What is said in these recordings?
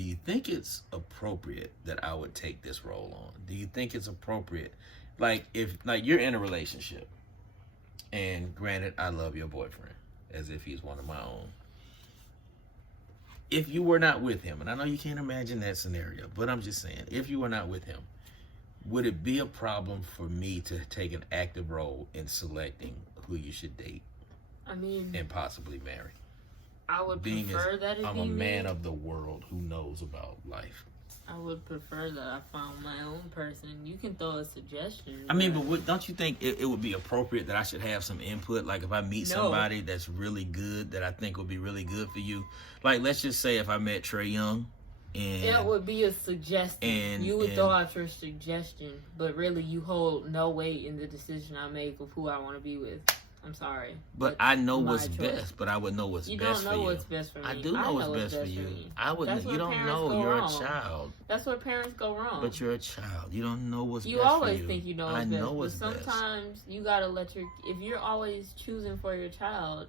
do you think it's appropriate that I would take this role on? Do you think it's appropriate? Like, if like you're in a relationship, and granted, I love your boyfriend as if he's one of my own. If you were not with him, and I know you can't imagine that scenario, but I'm just saying, if you were not with him, would it be a problem for me to take an active role in selecting who you should date? I mean, and possibly marry? I would prefer that it I'm be a me. man of the world who knows about life. I would prefer that I found my own person. You can throw a suggestion. I mean, but don't you think it would be appropriate that I should have some input? Like, if I meet somebody that's really good, that I think would be really good for you. Like, let's just say if I met Trey Young, and it would be a suggestion. You would throw out your suggestion, but really you hold no weight in the decision I make of who I want to be with. I'm sorry. But I know what's best. But I would know what's best for you. You don't know what's best for me. I do know what's best for you. I wouldn't. You don't know. You're a child. That's where parents go wrong. But you're a child. You don't know what's best for you. You always think you know what's best. I know what's best. But sometimes you gotta let if you're always choosing for your child,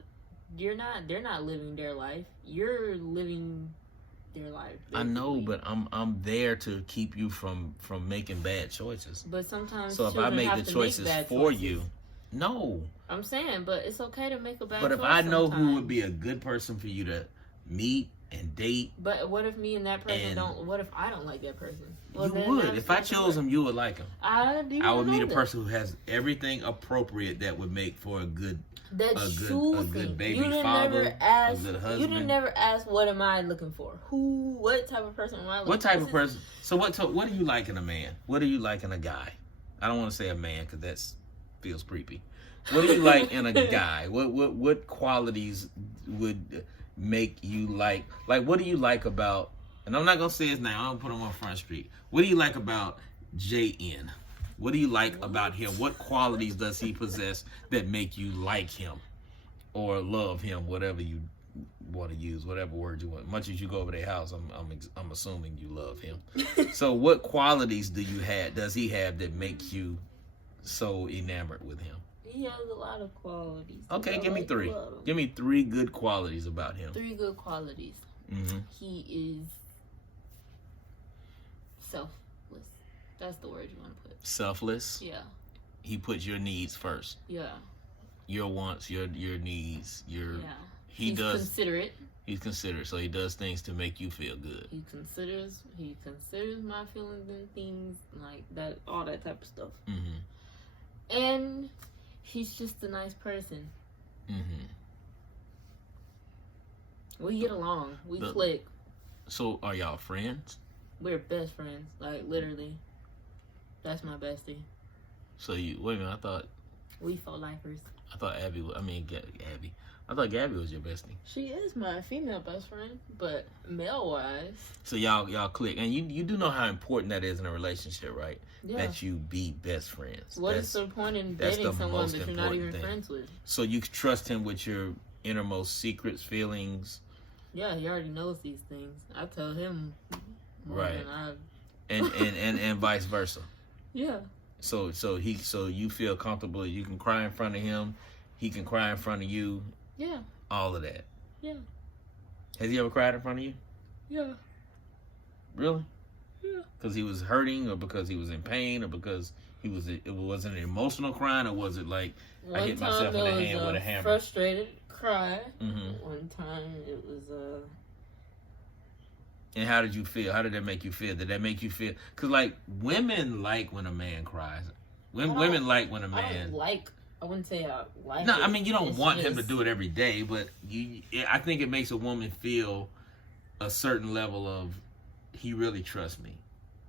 they're not living their life. You're living their life. Basically. I know, but I'm there to keep you from making bad choices. But sometimes so if I make the choices for you. No. I'm saying, but it's okay to make a bad choice. But if I know who would be a good person for you to meet and date. But what if me and that person don't? What if I don't like that person? Well, you would. If I chose him, you would like him. I would meet a person who has everything appropriate that would make for a good baby father, a good husband. You didn't never ask, what am I looking for? What type of person am I looking for? What type of person? So what do you like in a man? What do you like in a guy? I don't want to say a man because that's feels creepy. What do you like in a guy? What qualities would make you like what do you like about, and I'm not gonna say his name, I'm gonna put him on Front Street. What do you like about JN? What do you like about him? What qualities does he possess that make you like him or love him, whatever you want to use, whatever word you want. Much as you go over their house, I'm assuming you love him. So what qualities does he have that make you so enamored with him? He has a lot of qualities. Okay, give me three. Give me three good qualities about him. Three good qualities. Mm-hmm. He is selfless. That's the word you want to put. Selfless? Yeah. He puts your needs first. Yeah. Your wants, your needs, your... Yeah. He's considerate. He's considerate, so he does things to make you feel good. He considers my feelings and things like that, all that type of stuff. Mm-hmm. And he's just a nice person. Mm-hmm. We get along. We click. So are y'all friends? We're best friends. Like, literally. That's my bestie. So wait a minute, I thought... We felt lifers. I thought Gabby. I thought Gabby was your bestie. She is my female best friend, but male-wise... So y'all click. And you do know how important that is in a relationship, right? Yeah. That you be best friends. What is the point in dating someone that you're not even friends with? So you trust him with your innermost secrets, feelings. Yeah, he already knows these things. I tell him more right. than and vice versa. Yeah. So you feel comfortable. You can cry in front of him. He can cry in front of you. Yeah. All of that. Yeah. Has he ever cried in front of you? Yeah. Really? Yeah. Because he was hurting, or because he was in pain, or because it wasn't an emotional crying, or was it like I hit myself in the hand with a hammer? Frustrated cry. Mm-hmm. One time it was And how did you feel? How did that make you feel? Did that make you feel? Because like women like when a man cries. Women like when a man. I wouldn't say I like. No, I mean you don't want him to do it every day, but I think it makes a woman feel a certain level of he really trusts me,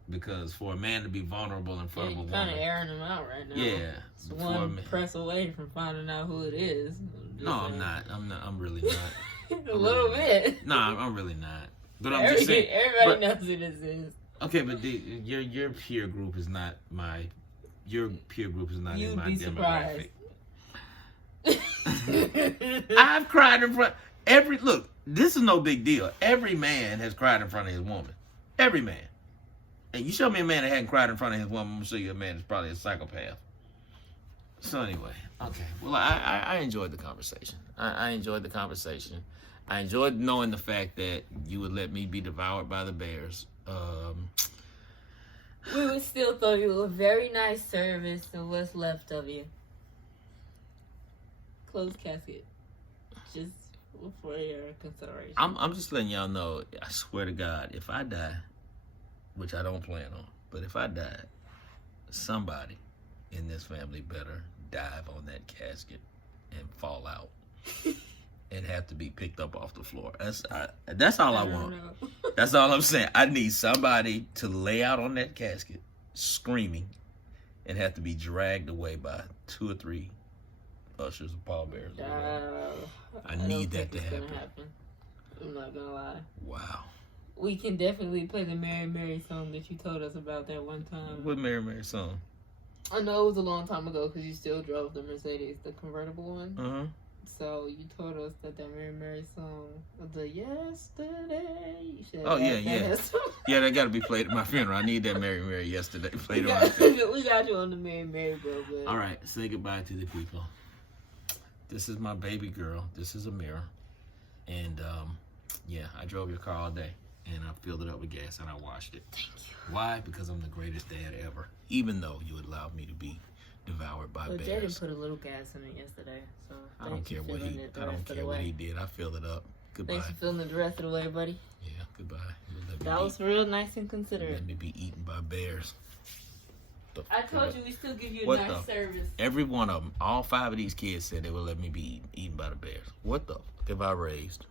because for a man to be vulnerable in front of a woman, kind of airing him out right now. Yeah, it's one press away from finding out who it is. No, I'm not. I'm really not. A little bit. No, I'm really not. But I'm just saying. Everybody knows who this is. Okay, but your peer group is not my. Your peer group is not in my demographic. I've cried in front. Look, this is no big deal. Every man has cried in front of his woman. Every man. And you show me a man that hadn't cried in front of his woman, I'm gonna show you a man that's probably a psychopath. So anyway, okay. Well, I enjoyed the conversation. I enjoyed the conversation. I enjoyed knowing the fact that you would let me be devoured by the bears. We would still throw you a very nice service of what's left of you. Closed casket. Just for your consideration. I'm just letting y'all know, I swear to God, if I die, which I don't plan on, but if I die, somebody in this family better dive on that casket and fall out and have to be picked up off the floor. That's all I want. That's all I'm saying. I need somebody to lay out on that casket screaming and have to be dragged away by 2 or 3 ushers or pallbearers. I need that to happen. I'm not gonna lie. Wow. We can definitely play the Mary Mary song that you told us about that one time. What Mary Mary song? I know it was a long time ago because you still drove the Mercedes, the convertible one. Uh-huh. So you told us that Mary Mary song, the yesterday. You should Oh, yeah, add yeah. that song. Yeah, that got to be played at my funeral. I need that Mary Mary yesterday played we at my funeral. got you on the Mary Mary, bro. But... All right, say goodbye to the people. This is my baby girl. This is Amira. And, yeah, I drove your car all day. And I filled it up with gas and I washed it. Thank you. Why? Because I'm the greatest dad ever. Even though you allowed me to be devoured by Well, bears. Jaden put a little gas in it yesterday, so I don't care what he did. I filled it up. Goodbye. Thanks for filling it the rest of the way, buddy. Yeah, goodbye. That was real nice and considerate. Let me be eaten by bears. I told you we still give you a What nice service. Every one of them, all 5 of these kids said they would let me be eaten by the bears. What the fuck have I raised?